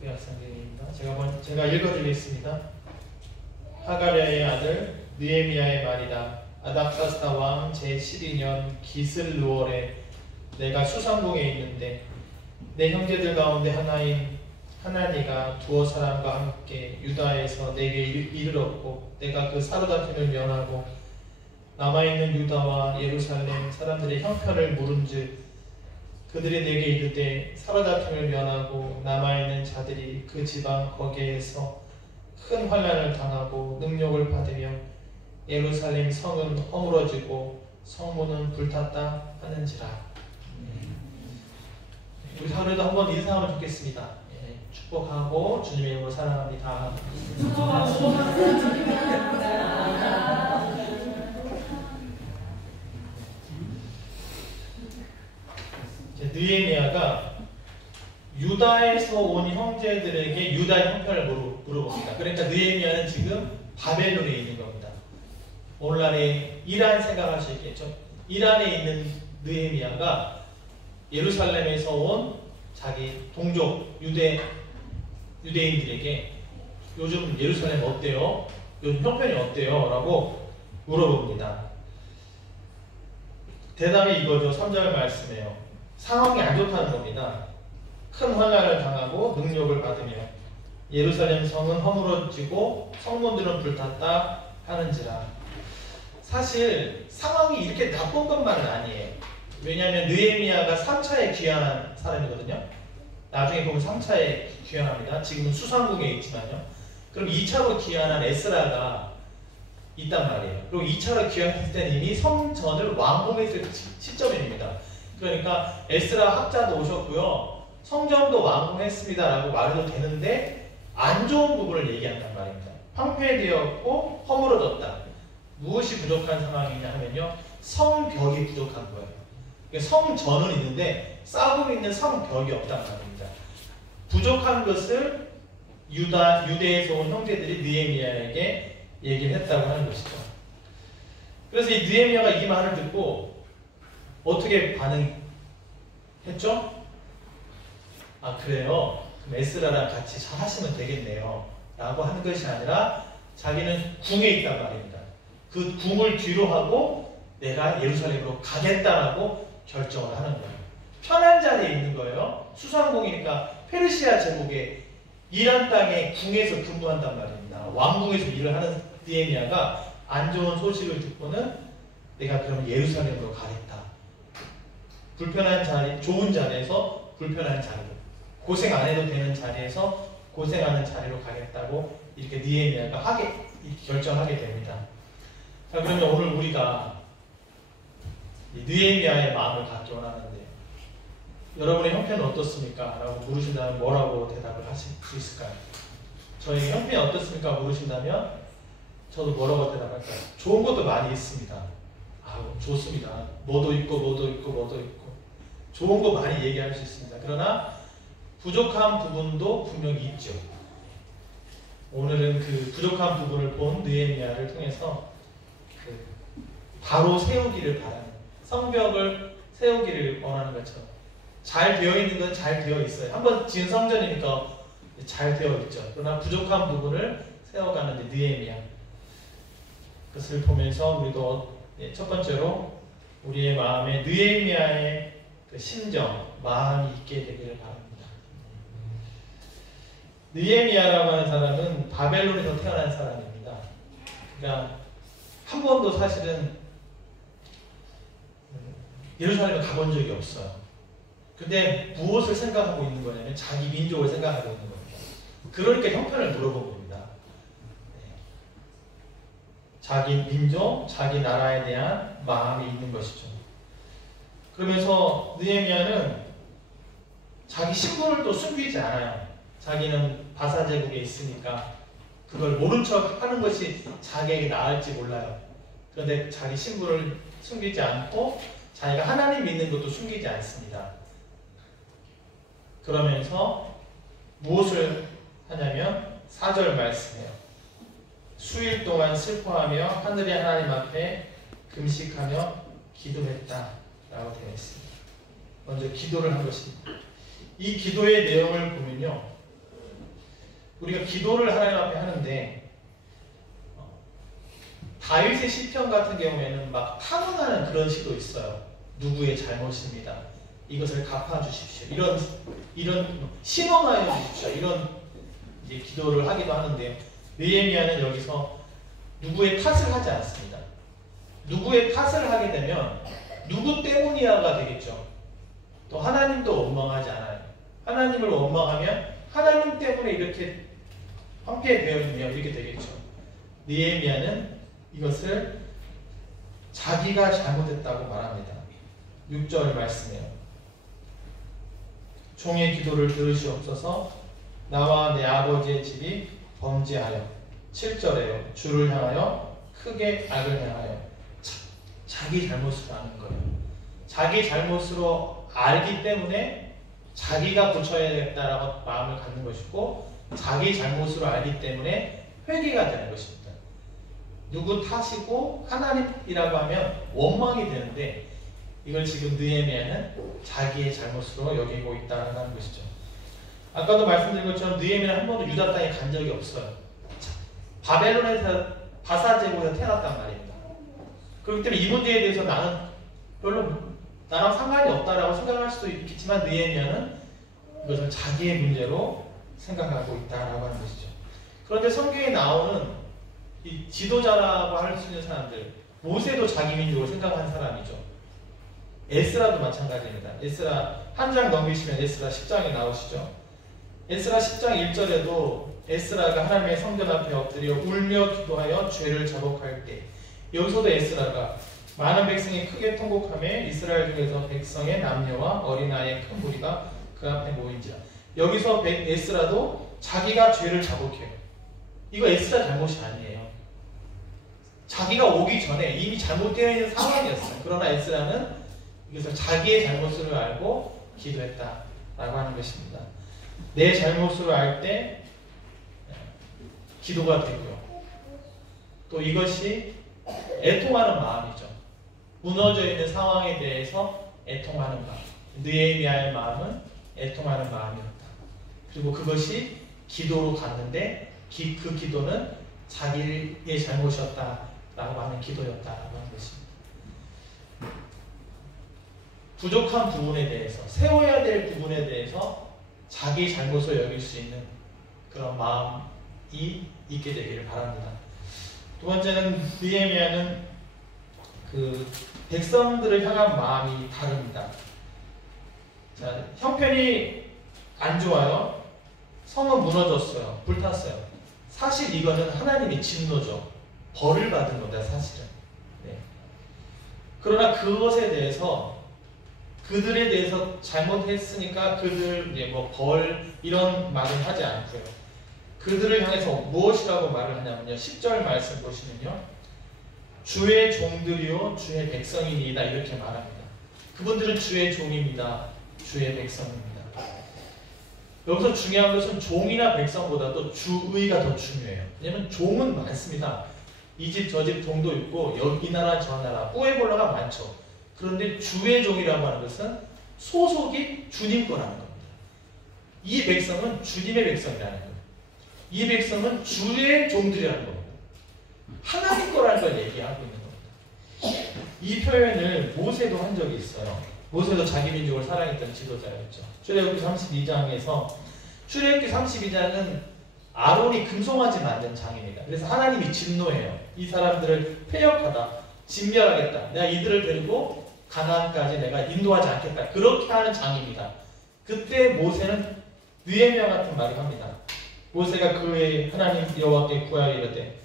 구약성경입니다. 제가 읽어드리겠습니다. 하가랴의 아들 느헤미야의 말이다. 아닥사스다 왕 제12년 기슬루월에 내가 수상궁에 있는데 내 형제들 가운데 하나인 하나니가 두어 사람과 함께 유다에서 내게 이르렀고 내가 그 사로잡힘을 면하고 남아있는 유다와 예루살렘 사람들의 형편을 물은즉 그들이 내게 이르되 사로잡힘을 면하고 남아있는 자들이 그 지방 거기에서 큰 환난을 당하고 능욕을 받으며 예루살렘 성은 허물어지고 성문은 불탔다 하는지라. 우리 하루에도 한번 인사하면 좋겠습니다. 축복하고 주님의 이름으로 사랑합니다. 느헤미야가 유다에서 온 형제들에게 유다의 형편을 물어봅니다. 그러니까 느헤미야는 지금 바벨론에 있는 겁니다. 오늘날에 이란 생각할 수 있겠죠. 이란에 있는 느헤미야가 예루살렘에서 온 자기 동족 유대인들에게 요즘 예루살렘 어때요? 요즘 형편이 어때요? 라고 물어봅니다. 대답이 이거죠. 3절 말씀이에요. 상황이 안 좋다는 겁니다. 큰 환난을 당하고 능욕을 받으며 예루살렘 성은 허물어지고 성문들은 불탔다 하는지라. 사실 상황이 이렇게 나쁜 것만은 아니에요. 왜냐하면 느헤미야가 3차에 귀환한 사람이거든요. 나중에 보면 3차에 귀환합니다. 지금은 수상궁에 있지만요. 그럼 2차로 귀환한 에스라가 있단 말이에요. 그리고 2차로 귀환했을 때는 이미 성전을 완공했을 시점입니다. 그러니까 에스라 학자도 오셨고요. 성전도 완공했습니다 라고 말해도 되는데 안 좋은 부분을 얘기한단 말입니다. 황폐되었고 허물어졌다. 무엇이 부족한 상황이냐 하면요. 성벽이 부족한 거예요. 그러니까 성전은 있는데 쌓고 있는 성벽이 없단 말입니다. 부족한 것을 유대에서 온 형제들이 느헤미야에게 얘기를 했다고 하는 것이죠. 그래서 이 느헤미야가 이 말을 듣고 어떻게 반응했죠? 아 그래요? 그럼 에스라랑 같이 잘 하시면 되겠네요 라고 하는 것이 아니라 자기는 궁에 있단 말입니다. 그 궁을 뒤로 하고 내가 예루살렘으로 가겠다라고 결정을 하는 거예요. 편한 자리에 있는 거예요. 수상궁이니까 페르시아 제국의 이란 땅의 궁에서 근무한단 말입니다. 왕궁에서 일을 하는 느헤미야가 안 좋은 소식을 듣고는 내가 그럼 예루살렘으로 가겠다. 불편한 자리, 좋은 자리에서 불편한 자리로, 고생 안 해도 되는 자리에서 고생하는 자리로 가겠다고 이렇게 느헤미야가 결정하게 됩니다. 자, 그러면 오늘 우리가 느헤미야의 마음을 갖기 원하는데 여러분의 형편은 어떻습니까? 라고 물으신다면 뭐라고 대답을 하실 수 있을까요? 저에게 형편이 어떻습니까? 물으신다면 저도 뭐라고 대답할까요? 좋은 것도 많이 있습니다. 좋습니다. 뭐도 있고 좋은 거 많이 얘기할 수 있습니다. 그러나 부족한 부분도 분명히 있죠. 오늘은 그 부족한 부분을 본 느헤미야를 통해서 바로 세우기를 바라는, 성벽을 세우기를 원하는 것처럼 잘 되어 있는 건 잘 되어 있어요. 한번 지은 성전이니까 잘 되어 있죠. 그러나 부족한 부분을 세워가는 느헤미야. 그것을 보면서 우리도 첫 번째로 우리의 마음에 느헤미야의 그 심정, 마음이 있게 되기를 바랍니다. 느헤미야라고 하는 사람은 바벨론에서 태어난 사람입니다. 그러니까 한 번도 사실은 예루살렘에 가본 적이 없어요. 근데 무엇을 생각하고 있는 거냐면 자기 민족을 생각하고 있는 겁니다. 그러니까 형편을 물어본 겁니다. 자기 민족, 자기 나라에 대한 마음이 있는 것이죠. 그러면서 느헤미야는 자기 신분을 또 숨기지 않아요. 자기는 바사 제국에 있으니까 그걸 모른 척 하는 것이 자기에게 나을지 몰라요. 그런데 자기 신분을 숨기지 않고 자기가 하나님 믿는 것도 숨기지 않습니다. 그러면서 무엇을 하냐면 4절 말씀이에요. 수일 동안 슬퍼하며 하늘의 하나님 앞에 금식하며 기도했다 라고 되어 있습니다. 먼저 기도를 한 것입니다. 이 기도의 내용을 보면요, 우리가 기도를 하나님 앞에 하는데 다윗의 시편 같은 경우에는 막 탄원하는 그런 시도 있어요. 누구의 잘못입니다. 이것을 갚아주십시오. 이런 신원하여 주십시오. 이런 이제 기도를 하기도 하는데 느헤미야는 여기서 누구의 탓을 하지 않습니다. 누구의 탓을 하게 되면 누구 때문이야가 되겠죠. 또 하나님도 원망하지 않아요. 하나님을 원망하면 하나님 때문에 이렇게 황폐되어 있네요. 이렇게 되겠죠. 느헤미야는 이것을 자기가 잘못했다고 말합니다. 6절 말씀이에요. 종의 기도를 들으시옵소서. 나와 내 아버지의 집이 범죄하여. 7절에요. 주를 향하여 크게 악을 향하여. 자기 잘못으로 아는 거예요. 자기 잘못으로 알기 때문에 자기가 고쳐야겠다라고 마음을 갖는 것이고, 자기 잘못으로 알기 때문에 회개가 되는 것입니다. 누구 탓이고 하나님이라고 하면 원망이 되는데, 이걸 지금 느헤미야는 자기의 잘못으로 여기고 있다는 것이죠. 아까도 말씀드린 것처럼 느헤미야는 한 번도 유다 땅에 간 적이 없어요. 바벨론에서 바사제국에서 태어났단 말입니다. 그렇기 때문에 이 문제에 대해서 나는 별로 나랑 상관이 없다라고 생각할 수도 있겠지만, 느헤미야는 이것을 자기의 문제로 생각하고 있다라고 하는 것이죠. 그런데 성경에 나오는 이 지도자라고 할 수 있는 사람들, 모세도 자기 민족을 생각하는 사람이죠. 에스라도 마찬가지입니다. 에스라 한 장 넘기시면 에스라 10장에 나오시죠. 에스라 10장 1절에도 에스라가 하나님의 성전 앞에 엎드려 울며 기도하여 죄를 자복할 때, 여기서도 에스라가 많은 백성이 크게 통곡하며 이스라엘 중에서 백성의 남녀와 어린아이의 큰 무리가 그 앞에 모인지라. 여기서 에스라도 자기가 죄를 자복해요. 이거 에스라 잘못이 아니에요. 자기가 오기 전에 이미 잘못되어 있는 상황이었어요. 그러나 에스라는 이것을 자기의 잘못을 알고 기도했다라고 하는 것입니다. 내 잘못을 알 때 기도가 되고요. 또 이것이 애통하는 마음이죠. 무너져 있는 상황에 대해서 애통하는 마음. 느헤미야의 마음은 애통하는 마음이었다. 그리고 그것이 기도로 갔는데 그 기도는 자기의 잘못이었다라고 하는 기도였다라고 하는 것입니다. 부족한 부분에 대해서, 세워야 될 부분에 대해서 자기 잘못을 여길 수 있는 그런 마음이 있게 되기를 바랍니다. 두 번째는 느헤미야는 그 백성들을 향한 마음이 다릅니다. 자, 형편이 안 좋아요. 성은 무너졌어요. 불탔어요. 사실 이거는 하나님의 진노죠. 벌을 받은 겁니다. 사실은. 네. 그러나 그것에 대해서 그들에 대해서 잘못했으니까 그들 이제 뭐 벌 이런 말은 하지 않고요. 그들을 향해서 무엇이라고 말을 하냐면요. 10절 말씀 보시면요. 주의 종들이요 주의 백성이니이다 이렇게 말합니다. 그분들은 주의 종입니다. 주의 백성입니다. 여기서 중요한 것은 종이나 백성보다도 주의가 더 중요해요. 왜냐하면 종은 많습니다. 이 집 저 집 종도 있고 이 나라 저 나라 뿌에볼라가 많죠. 그런데 주의 종이라고 하는 것은 소속이 주님 거라는 겁니다. 이 백성은 주님의 백성이라는 거예요. 이 백성은 주의 종들이라는 겁니다. 하나님 거라는 걸 얘기하고 있는 겁니다. 이 표현을 모세도 한 적이 있어요. 모세도 자기 민족을 사랑했던 지도자였죠. 출애굽기 32장에서 출애굽기 32장은 아론이 금송아지 만든 장입니다. 그래서 하나님이 진노해요. 이 사람들을 폐역하다, 진멸하겠다. 내가 이들을 데리고 가나안까지 내가 인도하지 않겠다. 그렇게 하는 장입니다. 그때 모세는 느헤미야 같은 말을 합니다. 모세가 그의 하나님 여호와께 구하여 이르되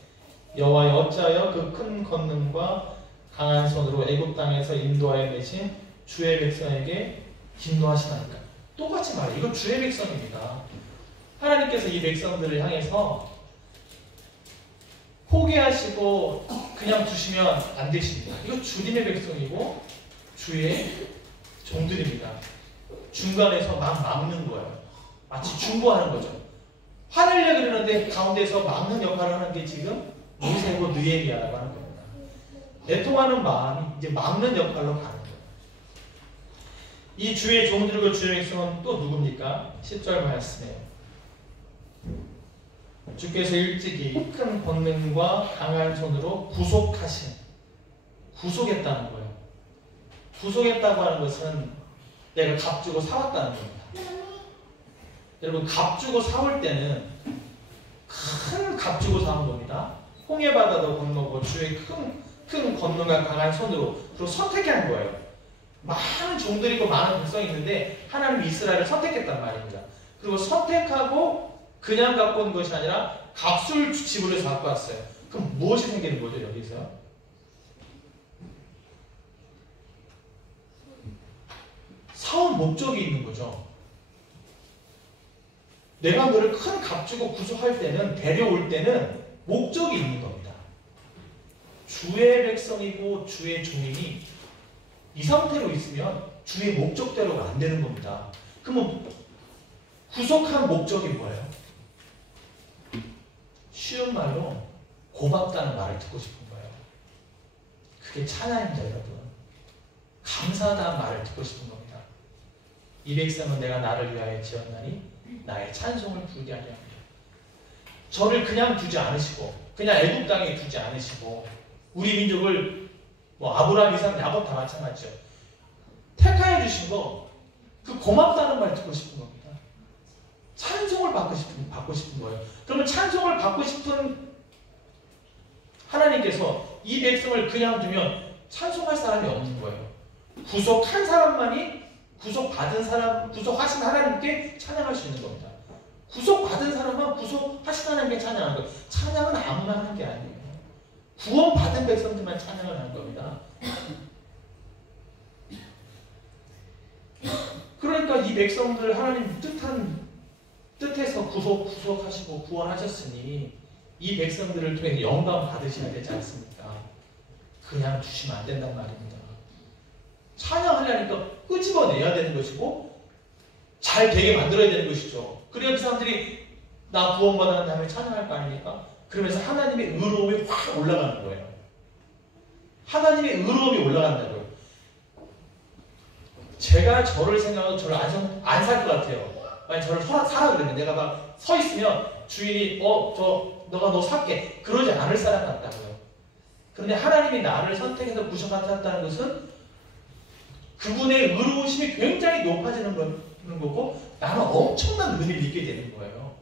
여호와여 어찌하여 그 큰 권능과 강한 손으로 애굽 땅에서 인도하여 내신 주의 백성에게 진노하시나이까. 똑같이 말해요. 이건 주의 백성입니다. 하나님께서 이 백성들을 향해서 포기하시고 그냥 두시면 안 되십니다. 이거 주님의 백성이고 주의 종들입니다. 중간에서 막 막는 거예요. 마치 중보하는 거죠. 화내려고 그러는데 가운데서 막는 역할을 하는 게 지금 모세고 느헤미야라고 하는 겁니다. 애통하는 마음이 이제 막는 역할로 가는 거예요. 이 주의 종들과 주의 백성은 또 누굽니까? 10절 말씀이에요. 주께서 일찍이 큰 권능과 강한 손으로 구속했다는 거예요. 구속했다고 하는 것은 내가 값 주고 사왔다는 겁니다. 여러분, 값 주고 사올 때는 큰 값 주고 사온 겁니다. 홍해바다도 건너고 주의 큰 권능과 강한 손으로 그리고 선택한 거예요. 많은 종들이 있고 많은 백성이 있는데 하나님이 이스라엘을 선택했단 말입니다. 그리고 선택하고 그냥 갖고 온 것이 아니라 값을 지불해서 갖고 왔어요. 그럼 무엇이 생기는 거죠, 여기서? 사온 목적이 있는 거죠. 내가 너를 큰 값 주고 구속할 때는, 데려올 때는 목적이 있는 겁니다. 주의 백성이고 주의 종이니 이 상태로 있으면 주의 목적대로가 안 되는 겁니다. 그러면 구속한 목적이 뭐예요? 쉬운 말로 고맙다는 말을 듣고 싶은 거예요. 그게 찬양입니다, 여러분. 감사하다는 말을 듣고 싶은 겁니다. 이 백성은 내가 나를 위하여 지었나니 나의 찬송을 부르게 하려 합니다. 저를 그냥 두지 않으시고, 그냥 애국 땅에 두지 않으시고, 우리 민족을 아브라함, 이삭, 야곱 다 마찬가지죠. 택하여 주신 거, 그 고맙다는 말 듣고 싶은 겁니다. 찬송을 받고 싶은 거예요. 그러면 찬송을 받고 싶은 하나님께서 이 백성을 그냥 두면 찬송할 사람이 없는 거예요. 구속한 사람만이 구속하신 하나님께 찬양할 수 있는 겁니다. 구속받은 사람은 구속하신 하나님께 찬양하는 거예요. 찬양은 아무나 하는 게 아니에요. 구원받은 백성들만 찬양을 하는 겁니다. 그러니까 이 백성들 하나님 뜻에서 구속하시고 구원하셨으니 이 백성들을 통해 영광 받으셔야 되지 않습니까? 그냥 주시면 안 된단 말입니다. 찬양하려니까 끄집어내야 되는 것이고 잘 되게 만들어야 되는 것이죠. 그래야 그 사람들이 나 구원받았는 다음에 찬양할 거 아닙니까? 그러면서 하나님의 의로움이 확 올라가는 거예요. 하나님의 의로움이 올라간다고요. 제가 저를 생각하고 저를 안 살 것 같아요. 만약 저를 사라 그러면 내가 막 서 있으면 주인이 너가 너 살게 그러지 않을 사람 같다고요. 그런데 하나님이 나를 선택해서 구속하셨다는 것은 그분의 의로우심이 굉장히 높아지는 거고 나는 엄청난 은혜를 입게 되는 거예요.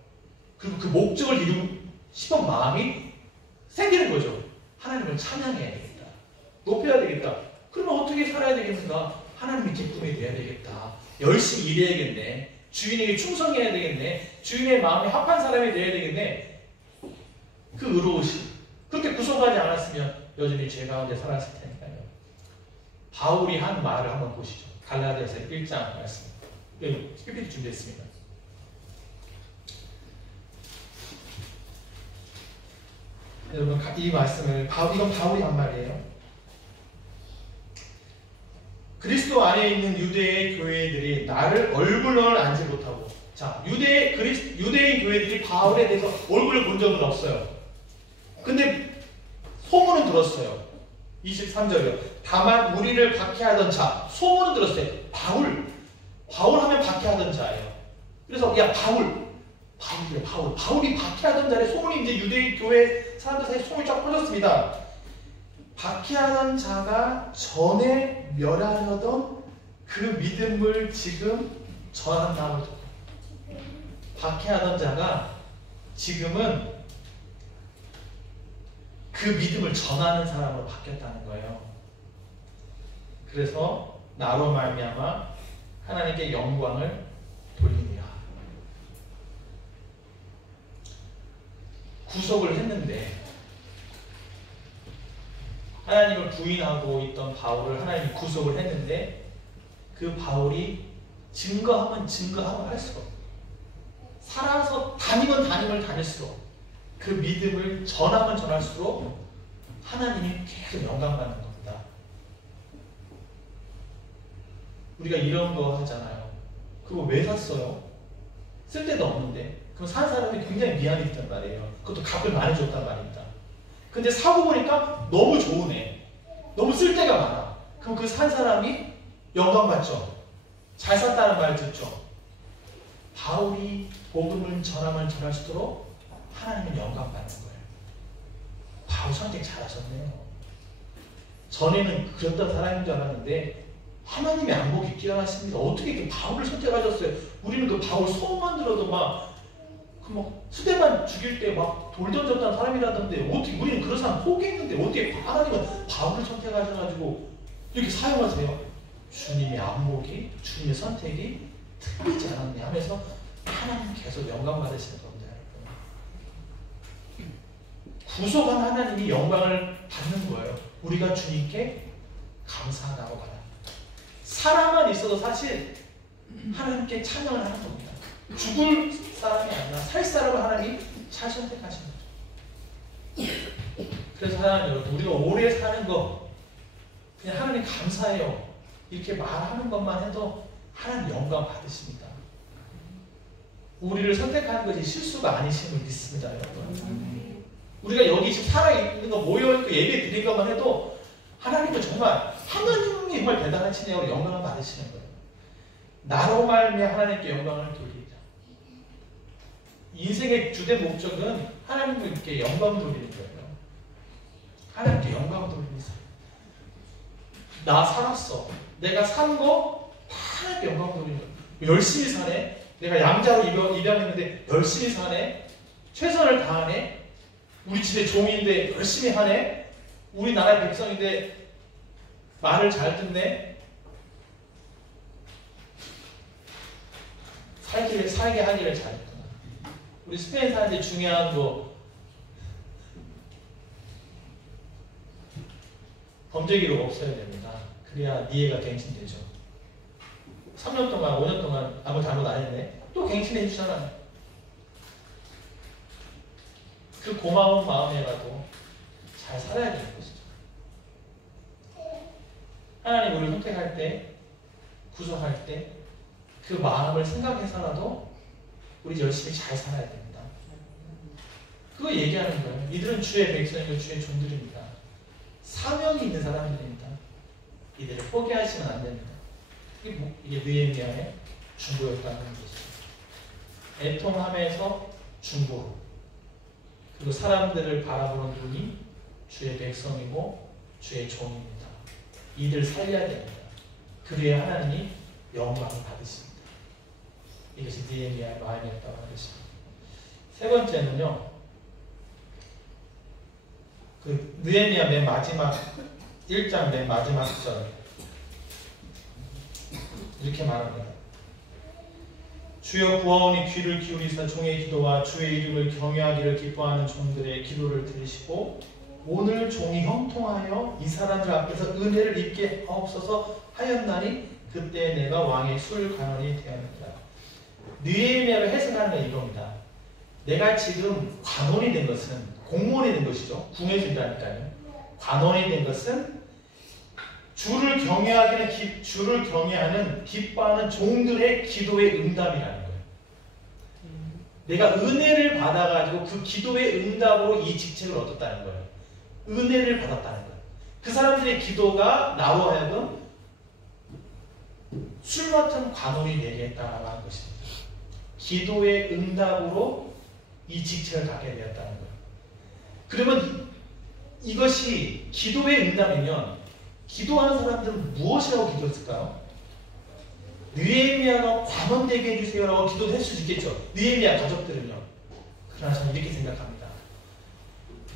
그리고 그 목적을 이루고 싶은 마음이 생기는 거죠. 하나님을 찬양해야 되겠다. 높여야 되겠다. 그러면 어떻게 살아야 되겠는가? 하나님의 기쁨이 돼야 되겠다. 열심히 일해야겠네. 주인에게 충성해야 되겠네. 주인의 마음에 합한 사람이 돼야 되겠네. 그 의로우심. 그렇게 구속하지 않았으면 여전히 죄 가운데 살았을 테니까요. 바울이 한 말을 한번 보시죠. 갈라디아서 1장 말씀. 여기 PPT 준비했습니다. 여러분 이 말씀을 이건 바울이 한 말이에요. 그리스도 안에 있는 유대의 교회들이 나를 얼굴을 안지 못하고, 자 유대인 교회들이 바울에 대해서 얼굴을 본 적은 없어요. 근데 소문은 들었어요. 23절이요. 다만 우리를 박해하던 자, 소문은 들었어요. 바울 하면 박해하던 자예요. 그래서 야 바울이 박해하던 자의 소문이 이제 유대인 교회 사람들 사이에 소문이 쫙 퍼졌습니다. 박해하던 자가 전에 멸하려던 그 믿음을 지금 전한다고. 박해하던 자가 지금은 그 믿음을 전하는 사람으로 바뀌었다는 거예요. 그래서 나로 말미암아 하나님께 영광을 돌리니라. 구속을 했는데 하나님을 부인하고 있던 바울을 하나님이 구속을 했는데 그 바울이 증거하면 증거하고 할수록 살아서 다니면 다닐수록 그 믿음을 전하면 전할수록 하나님이 계속 영광받는 겁니다. 우리가 이런 거 하잖아요. 그거 왜 샀어요? 쓸데도 없는데. 그럼 산 사람이 굉장히 미안했단 말이에요. 그것도 값을 많이 줬단 말입니다. 근데 사고 보니까 너무 좋으네. 너무 쓸데가 많아. 그럼 그 산 사람이 영광받죠. 잘 샀다는 말 듣죠. 바울이 복음을 전하면 전할수록 하나님은 영광받는 거예요. 바울 선택 잘하셨네요. 전에는 그랬던 사람인 줄 알았는데 하나님의 안목이 뛰어나십니다. 어떻게 이렇게 바울을 선택하셨어요? 우리는 그 바울 소문만 들어도 막 수대반 죽일 때 막 돌 던졌다는 사람이라던데 어떻게 우리는 그런 사람 포기했는데 어떻게 하나님은 바울을 선택하셔가지고 이렇게 사용하세요? 주님의 안목이, 주님의 선택이 틀리지 않았네 하면서 하나님 계속 영광 받으시는 겁니다. 구속한 하나님이 영광을 받는 거예요. 우리가 주님께 감사하다고 받아요. 사람만 있어도 사실 하나님께 찬양을 하는 겁니다. 죽을 사람이 아니라 살 사람을 하나님이 잘 선택하신 거죠. 그래서 하나님 여러분, 우리가 오래 사는 거 그냥 하나님 감사해요 이렇게 말하는 것만 해도 하나님 영광 받으십니다. 우리를 선택하는 것이 실수가 아니심을 믿습니다. 여러분, 우리가 여기 지금 살아있는 거 모여있고 예배 드린 것만 해도 하나님은 정말 하나님이 정말 대단하시냐고 영광을 받으시는 거예요. 나로 말미암아 하나님께 영광을 돌리자. 인생의 주된 목적은 하나님께 영광 돌리는 거예요. 하나님께 영광 돌리는 삶. 나 살았어. 내가 산 거 하나님께 영광 돌리는 거예요. 열심히 사네. 내가 양자로 입양했는데 열심히 사네. 최선을 다하네. 우리 집의 종인데 열심히 하네. 우리나라의 백성인데 말을 잘 듣네. 살게 하기를 잘했구나. 우리 스페인 사람들이 중요한 거 범죄 기록 없어야 됩니다. 그래야 니에가 갱신되죠. 3년 동안 5년 동안 아무 잘못 안 했네. 또 갱신해 주잖아요. 그 고마운 마음에라도 잘 살아야 되는 것이죠. 하나님 우리를 선택할 때, 구속할 때 그 마음을 생각해서라도 우리 열심히 잘 살아야 됩니다. 그거 얘기하는 거예요. 이들은 주의 백성이고 주의 종들입니다. 사명이 있는 사람들입니다. 이들을 포기하시면 안 됩니다. 이게 느헤미야의 중보였다는 것이죠. 애통함에서 중보. 그리고 사람들을 바라보는 눈이 주의 백성이고 주의 종입니다. 이들 살려야 됩니다. 그래야 하나님이 영광을 받으십니다. 이것이 느헤미야의 마음이었다고 하겠습니다. 세 번째는요. 그 느헤미야 맨 마지막 1장 맨 마지막 절 이렇게 말합니다. 주여 구하오니 귀를 기울이사 종의 기도와 주의 이름을 경외하기를 기뻐하는 종들의 기도를 들으시고 오늘 종이 형통하여 이 사람들 앞에서 은혜를 입게 하옵소서 하였나니 그때 내가 왕의 술관원이 되었느니라. 느헤미야를 해석하는 건 이겁니다. 내가 지금 관원이 된 것은 공무원이 된 것이죠. 궁에서 일하니까요. 관원이 된 것은 주를 경외하는 기뻐하는 종들의 기도의 응답이라는 거예요. 내가 은혜를 받아가지고 그 기도의 응답으로 이 직책을 얻었다는 거예요. 은혜를 받았다는 거예요. 그 사람들의 기도가 나로 하여금 술 맡은 관원이 되게 했다라고 하는 것입니다. 기도의 응답으로 이 직책을 갖게 되었다는 거예요. 그러면 이것이 기도의 응답이면 기도하는 사람들은 무엇이라고 기도했을까요? 느헤미야가 관원 되게 해주세요라고 기도를 했을 수 있겠죠. 느헤미야 가족들은요. 그러나 저는 이렇게 생각합니다.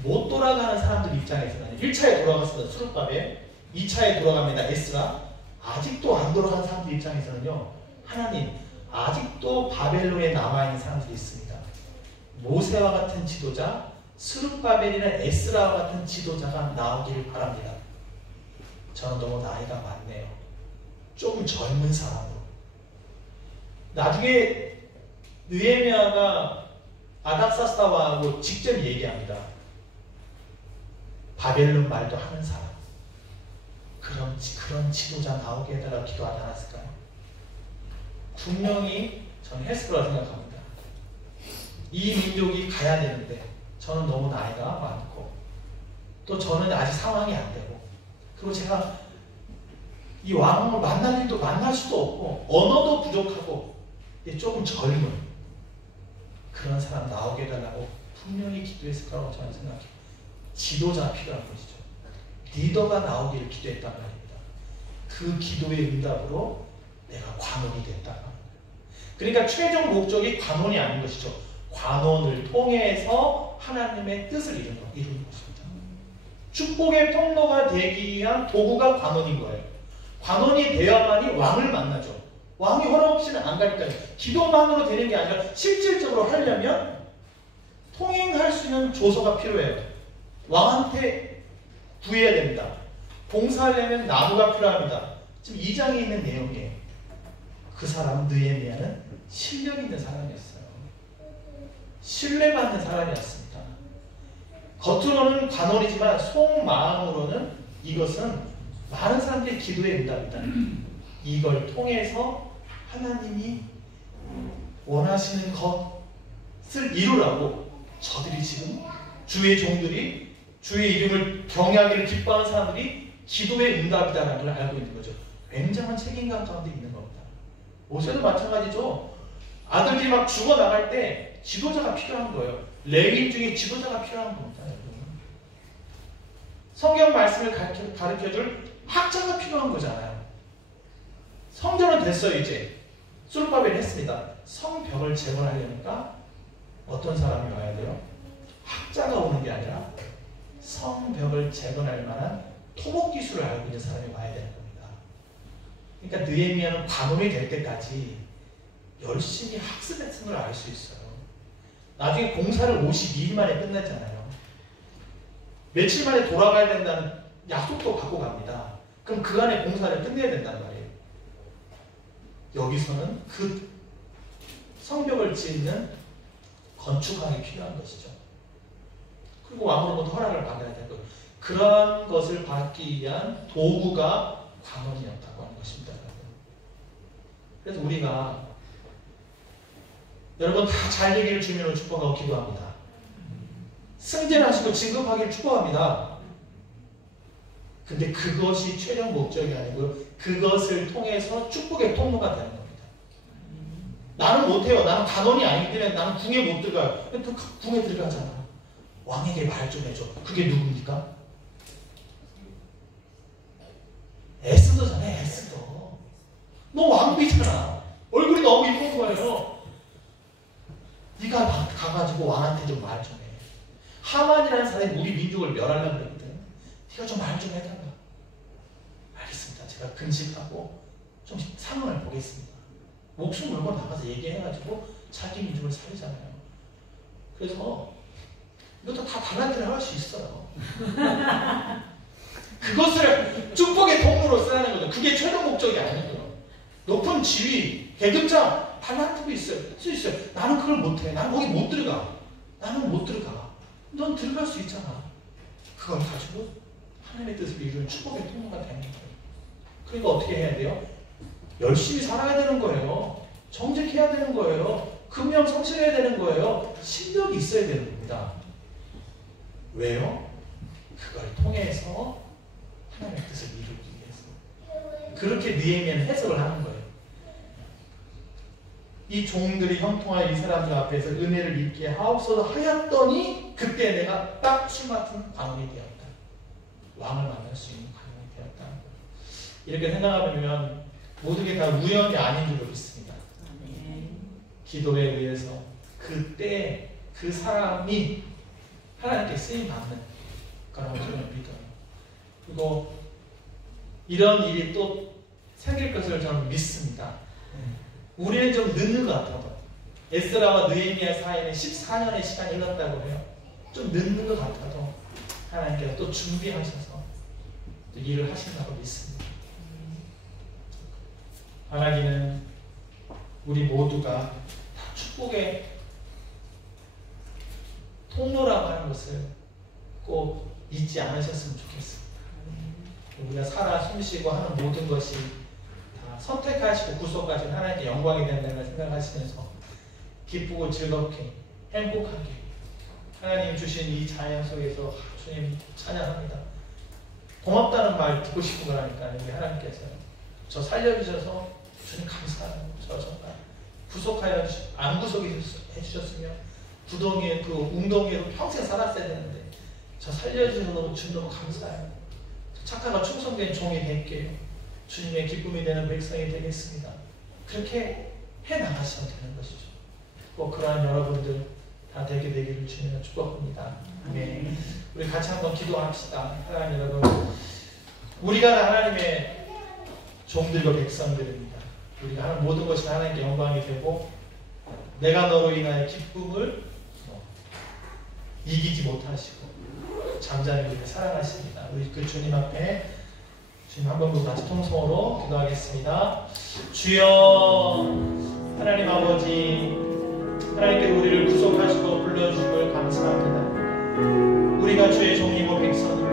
못 돌아가는 사람들 입장에서는 1차에 돌아갔습니다. 수르바벨. 2차에 돌아갑니다. 에스라. 아직도 안 돌아간 사람들 입장에서는요. 하나님 아직도 바벨론에 남아있는 사람들이 있습니다. 모세와 같은 지도자, 스룹바벨이나 에스라와 같은 지도자가 나오길 바랍니다. 저는 너무 나이가 많네요. 조금 젊은 사람으로. 나중에 느헤미야가 아닥사스다와하고 직접 얘기합니다. 바벨론 말도 하는 사람. 그런 지도자 나오게 해달라고 기도하지 않았을까요? 분명히 저는 했을 거라고 생각합니다. 이 민족이 가야 되는데 저는 너무 나이가 많고 또 저는 아직 상황이 안 되고 그리고 제가 이 왕을 만날 일도 만날 수도 없고 언어도 부족하고 조금 젊은 그런 사람 나오게 해달라고 분명히 기도했을 거라고 저는 생각해요. 지도자가 필요한 것이죠. 리더가 나오기를 기도했단 말입니다. 그 기도의 응답으로 내가 관원이 됐다. 그러니까 최종 목적이 관원이 아닌 것이죠. 관원을 통해서 하나님의 뜻을 이루는 것입니다. 축복의 통로가 되기 위한 도구가 관원인 거예요. 관원이 되어야만이 왕을 만나죠. 왕이 허락 없이는 안 가니까요. 기도만으로 되는 게 아니라 실질적으로 하려면 통행할 수 있는 조서가 필요해요. 왕한테 구해야 됩니다. 봉사하려면 나무가 필요합니다. 지금 2장에 있는 내용이에요. 그 사람 느헤미야는 실력 있는 사람이었어요. 신뢰받는 사람이었습니다. 겉으로는 관원이지만 속마음으로는 이것은 많은 사람들의 기도의 응답이다. 이걸 통해서 하나님이 원하시는 것을 이루라고 저들이 지금 주의 종들이 주의 이름을 경외하기를 기뻐하는 사람들이 기도의 응답이다라는 걸 알고 있는 거죠. 굉장한 책임감 가운데 있는 겁니다. 모세도 마찬가지죠. 아들들이 막 죽어나갈 때 지도자가 필요한 거예요. 레위인 중에 지도자가 필요한 겁니다. 성경 말씀을 가르쳐줄 학자가 필요한 거잖아요. 성전은 됐어요. 이제 수르바벨 했습니다. 성벽을 재건하려니까 어떤 사람이 와야 돼요? 학자가 오는 게 아니라 성벽을 재건할 만한 토목 기술을 알고 있는 사람이 와야 되는 겁니다. 그러니까 느헤미야는 관원이 될 때까지 열심히 학습했던 걸 알 수 있어요. 나중에 공사를 52일 만에 끝냈잖아요. 며칠 만에 돌아가야 된다는 약속도 받고 갑니다. 그럼 그 안에 공사를 끝내야 된단 말이에요. 여기서는 그 성벽을 짓는 건축학이 필요한 것이죠. 그리고 왕으로부터 허락을 받아야 되고 그런 것을 받기 위한 도구가 관원이었다고 하는 것입니다. 그래서 우리가 여러분 다 잘 되기를 주님으로 축복하고 기도합니다. 승진하시고 진급하기를 축복합니다. 근데 그것이 최종 목적이 아니고 그것을 통해서 축복의 통로가 되는 겁니다. 나는 못해요. 나는 관원이 아니기 때문에 나는 궁에 못 들어가요. 또 궁에 들어가잖아. 왕에게 말 좀 해줘. 그게 누굽니까? 에스더잖아. 에스더. 너 왕비잖아. 얼굴이 너무 이쁜 거예요. 네가 가가지고 왕한테 좀 말 좀 해. 하만이라는 사람이 우리 민족을 멸하려고 그랬거든. 네가 좀 말 좀 해달라. 알겠습니다. 제가 근심하고 좀 상황을 보겠습니다. 목숨 걸고 나가서 얘기해가지고 자기 민족을 살리잖아요. 그래서 이것도 다 달란트를 할 수 있어요. 그것을 축복의 통로로 쓰라는 거죠. 그게 최종 목적이 아니고요. 높은 지위, 계급장, 달란트도 있어요. 수 있어요. 나는 그걸 못해. 나는 거기 못 들어가. 나는 못 들어가. 넌 들어갈 수 있잖아. 그걸 가지고 하나님의 뜻을 이루는 축복의 통로가 되는 거예요. 그러니까 어떻게 해야 돼요? 열심히 살아야 되는 거예요. 정직해야 되는 거예요. 근명 성실해야 되는 거예요. 실력이 있어야 되는 겁니다. 왜요? 그걸 통해서 하나님의 뜻을 이루기 위해서. 그렇게 느헤미야는 해석을 하는 거예요. 이 종들이 형통하여 이 사람들 앞에서 은혜를 입게 하옵소서 하였더니 그때 내가 딱 숨막힌 관원이 되었다. 왕을 만날 수 있는 관원이 되었다. 이렇게 생각하면 모든 게 다 우연이 아닌 줄로 믿습니다. 기도에 의해서 그때 그 사람이 하나님께 쓰임받는 거라고 저는 믿어요. 그리고 이런 일이 또 생길 것을 저는 믿습니다. 우리는 좀 늦는 것 같아도 에스라와 느헤미야 사이에는 14년의 시간이 흘렀다고 해요. 좀 늦는 것 같아도 하나님께서 또 준비하셔서 또 일을 하신다고 믿습니다. 하나님은 우리 모두가 다 축복의 통로라고 하는 것을 꼭 잊지 않으셨으면 좋겠습니다. 우리가 살아 숨쉬고 하는 모든 것이 다 선택하시고 구속하신 하나님께 영광이 된다는 생각하시면서 기쁘고 즐겁게 행복하게 하나님 주신 이 자연 속에서 주님 찬양합니다. 고맙다는 말 듣고 싶은 거라니까 우리 하나님께서 저 살려주셔서 주님 감사해요. 저 정말 구속하여 안 구속해 주셨으면 구덩이에 그 웅덩이로 평생 살았어야 되는데 저 살려주셔서 주님 너무 감사해요. 착하고 충성된 종이 될게요. 주님의 기쁨이 되는 백성이 되겠습니다. 그렇게 해나가시면 되는 것이죠. 꼭 그러한 여러분들 다 되게 되기를 주님과 축복합니다. 네. 우리 같이 한번 기도합시다. 하나님 여러분, 우리가 하나님의 종들과 백성들입니다. 우리가 하는 모든 것이 하나님께 영광이 되고 내가 너로 인하여 기쁨을 이기지 못하시고 잠잠히 우리를 사랑하십니다. 우리 그 주님 앞에 주님 한 번 더 같이 통성으로 기도하겠습니다. 주여 하나님 아버지, 하나님께 우리를 구속하시고 불러주시고 감사합니다. 우리가 주의 종이고 백성입니다.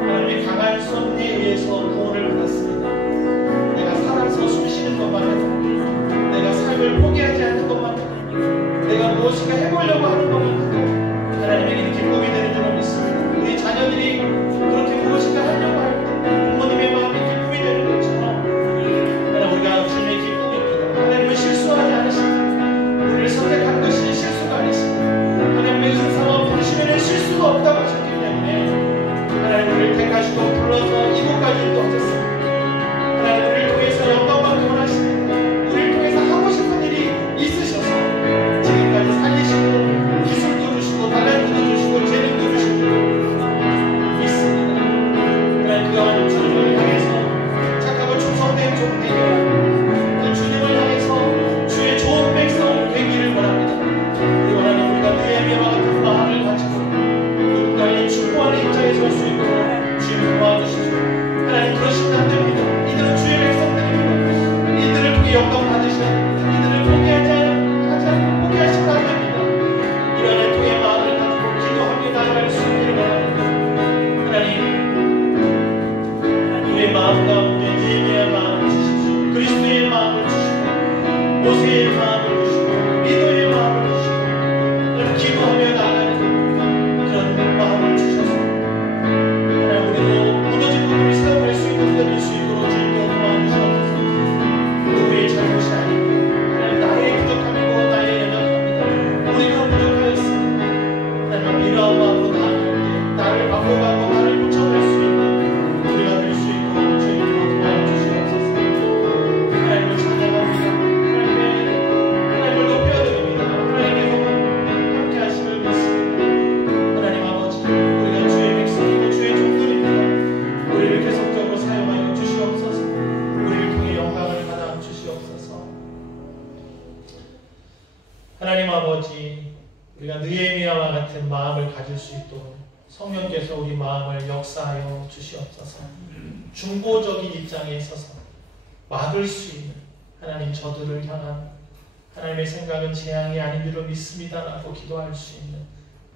하나님의 강한 섭리에 의해서 구원을 받았습니다. 내가 살아서 숨쉬는 것만 해도, 내가 삶을 포기하지 않는 것만 해도, 내가 무엇인가 해보려고 하는 것만 해도 하나님에게 기쁨이 되는 줄 믿습니다. 우리 자녀들이 그렇게 무엇인가 하려고 할 때 부모님의 마음이 기쁨이 되는 것처럼 우리가 주님의 기쁨입니다. 하나님은 실수하지 않으십니다. 우리를 선택한 것이 실수가 아니십니다. 하나님의 은사와 부르심에는 실수가 없다고 하셨기 때문에 하나님 우리를 택하시고 불러서 이곳까지 인도하셨습니다. 하나님 우리를 통해서 영광만큼을 하십니다. 우리를 통해서 하고 싶은 일이 있으셔서 지금까지 살리시고 기술도 주시고 달란트도 주시고 재능도 주시고 있습니다. 하나님 그러한 주님을 향해서 착하고 충성된 종 되며 그 주님을 향해서 주의 좋은 백성 되기를 원합니다. 그리고 하나님 우리가 느헤미야와 같은 마음을 가지고 누군가의 충고하는 입장에 설 수 있도록 주님 도와주시죠. 하나님 그러시면 안 됩니다. 이들은 주의 백성들입니다. 이들을 통해 영광 받으셔야 됩니다. 이들을 포기하시면 안 됩니다. 이런 애통의 마음을 가지고 기도하며 나아갈 수 있기를 바랍니다. 하나님 우리의 마음 가운데 느헤미야의 마음을 주십시오. 그리스도의 마음을 주시고 모세의 마음을 주시고 리더의 마음을 주시고 그런 기도하며 나아가는 그런 마음을 주셔서 하나님 우리도 무너진 부분을 세워갈 수 있는 데를 수 있도록 주님께 도와주시옵소서. 우리의 잘못이 아니고 하나님 나의 부족함이고 나의 연약함이다. 우리가 부족하였습니다. 하나님 이러한 마음으로 나아갈 때 나를 바꿔가고 나를 고쳐갈 수 있는 우리가 될 수 있도록 주님께로 도와주시옵소서. 하나님을 찬양합니다. 하나님을 높여드립니다. 하나님께서 함께 하심을 믿습니다. 하나님 아버지, 우리가 주의 백성이고 주의 종들입니다. 우리를 계속적으로 사용하여 주시옵소서. 우리를 통해 영광을 받아 주시옵소서. 하나님 아버지, 우리가 느헤미야와 같은 마음을 가질 수 있도록 성령께서 우리 마음을 역사하여 주시옵소서. 중보적인 입장에 서서 막을 수 있는 하나님 저들을 향한 하나님의 생각은 재앙이 아닌 줄로 믿습니다 라고 기도할 수 있는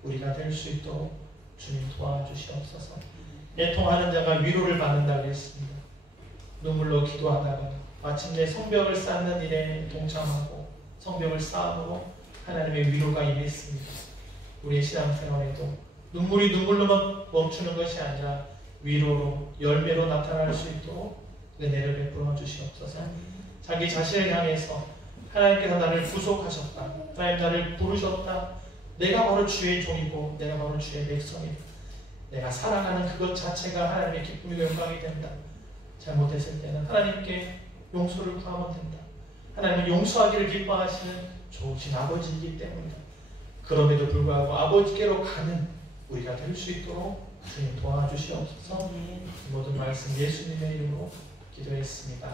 우리가 될 수 있도록 주님 도와주시옵소서. 애통하는 자가 위로를 받는다고 했습니다. 눈물로 기도하다가 마침내 성벽을 쌓는 일에 동참하고 성벽을 쌓음으로 하나님의 위로가 임했습니다. 우리의 신앙생활에도 눈물이 눈물로만 멈추는 것이 아니라 위로로 열매로 나타날 수 있도록 은혜를 베풀어 주시옵소서. 자기 자신을 향해서 하나님께서 나를 구속하셨다. 하나님 나를 부르셨다. 내가 바로 주의 종이고 내가 바로 주의 백성이다. 내가 살아가는 그것 자체가 하나님의 기쁨이고 영광이 된다. 잘못했을 때는 하나님께 용서를 구하면 된다. 하나님은 용서하기를 기뻐하시는 좋으신 아버지이기 때문이다. 그럼에도 불구하고 아버지께로 가는 우리가 될 수 있도록 주님 도와주시옵소서. 모든 말씀 예수님의 이름으로 기도했습니다.